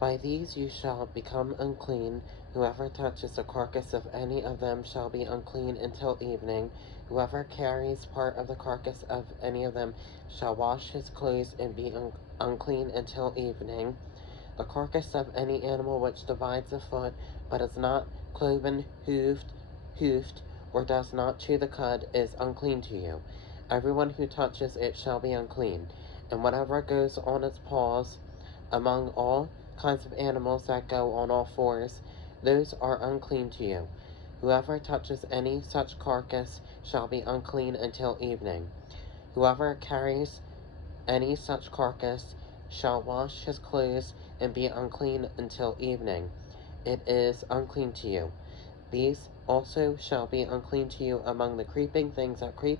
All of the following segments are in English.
By these you shall become unclean. Whoever touches the carcass of any of them shall be unclean until evening. Whoever carries part of the carcass of any of them shall wash his clothes and be unclean until evening. The carcass of any animal which divides a foot, but is not cloven, hoofed, or does not chew the cud, is unclean to you. Everyone who touches it shall be unclean. And whatever goes on its paws, among all kinds of animals that go on all fours, those are unclean to you. Whoever touches any such carcass shall be unclean until evening. Whoever carries any such carcass shall wash his clothes and be unclean until evening. It is unclean to you. These also shall be unclean to you among the creeping things that creep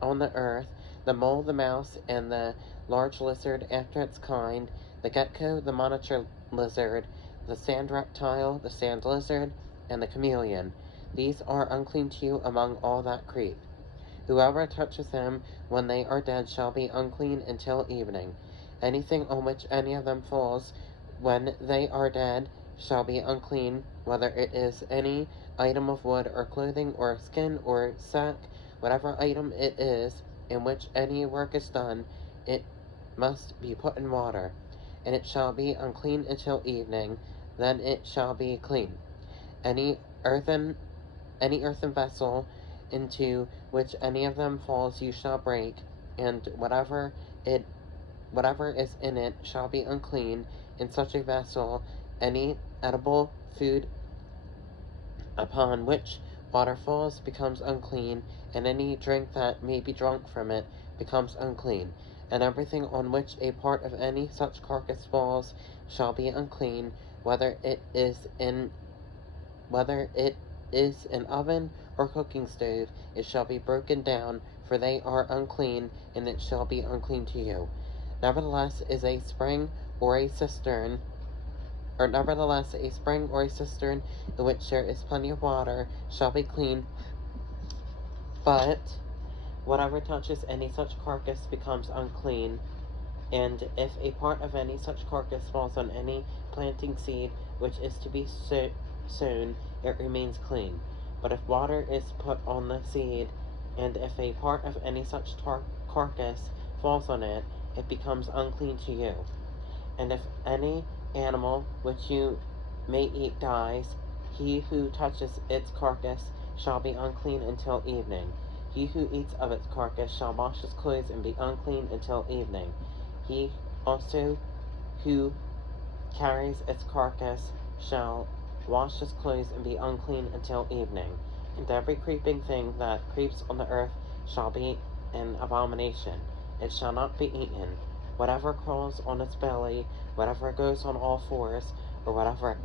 on the earth, the mole, the mouse, and the large lizard after its kind, the gecko, the monitor lizard, the sand reptile, the sand lizard, and the chameleon. These are unclean to you among all that creep. Whoever touches them when they are dead shall be unclean until evening. Anything on which any of them falls when they are dead shall be unclean, whether it is any item of wood or clothing or skin or sack, whatever item it is in which any work is done, it must be put in water, and it shall be unclean until evening, then it shall be clean. Any earthen vessel into which any of them falls you shall break, and whatever is in it shall be unclean. In such a vessel, any edible food upon which water falls becomes unclean, and any drink that may be drunk from it becomes unclean. And everything on which a part of any such carcass falls shall be unclean, whether it is an oven or cooking stove, it shall be broken down, for they are unclean, and it shall be unclean to you. Nevertheless, a spring or a cistern in which there is plenty of water shall be clean, but whatever touches any such carcass becomes unclean. And if a part of any such carcass falls on any planting seed which is to be sown, it remains clean. But if water is put on the seed, and if a part of any such carcass falls on it, it becomes unclean to you. And if any animal which you may eat dies, he who touches its carcass shall be unclean until evening. He who eats of its carcass shall wash his clothes and be unclean until evening. He also who carries its carcass shall wash his clothes and be unclean until evening. And every creeping thing that creeps on the earth shall be an abomination. It shall not be eaten. Whatever crawls on its belly, whatever goes on all fours, or whatever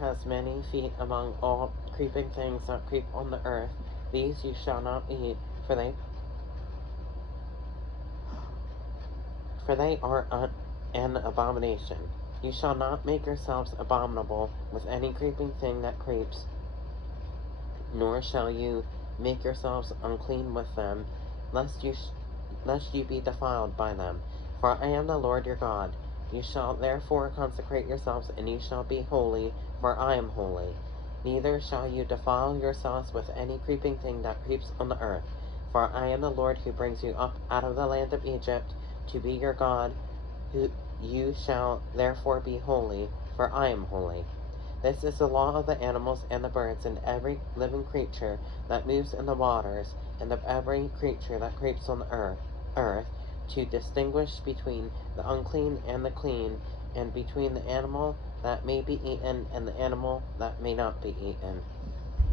has many feet among all creeping things that creep on the earth, these you shall not eat, for they are an abomination. You shall not make yourselves abominable with any creeping thing that creeps, nor shall you make yourselves unclean with them, lest you be defiled by them. For I am the Lord your God. You shall therefore consecrate yourselves, and you shall be holy, for I am holy. Neither shall you defile yourselves with any creeping thing that creeps on the earth. For I am the Lord who brings you up out of the land of Egypt to be your God. You shall therefore be holy, for I am holy. This is the law of the animals and the birds and every living creature that moves in the waters, and of every creature that creeps on the earth, to distinguish between the unclean and the clean, and between the animal that may be eaten and the animal that may not be eaten.